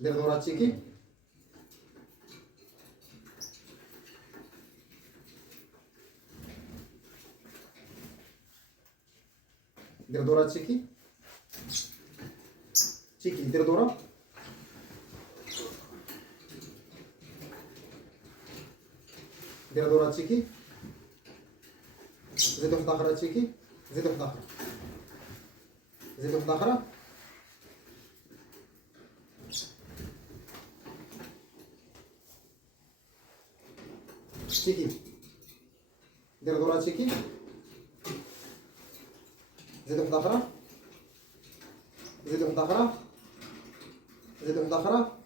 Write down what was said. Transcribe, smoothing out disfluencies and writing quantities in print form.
دير دورة تشيكي. دير دورة تشيكي. تشيكي دير دورة. دير دورة تشيكي. زيد واحدة أخرى تشيكي. زيد واحدة أخرى. زيد واحدة أخرى. تشيكي دير دورة تشيكي. زيد واحدة أخرى. زيد واحدة أخرى. زيد واحدة أخرى.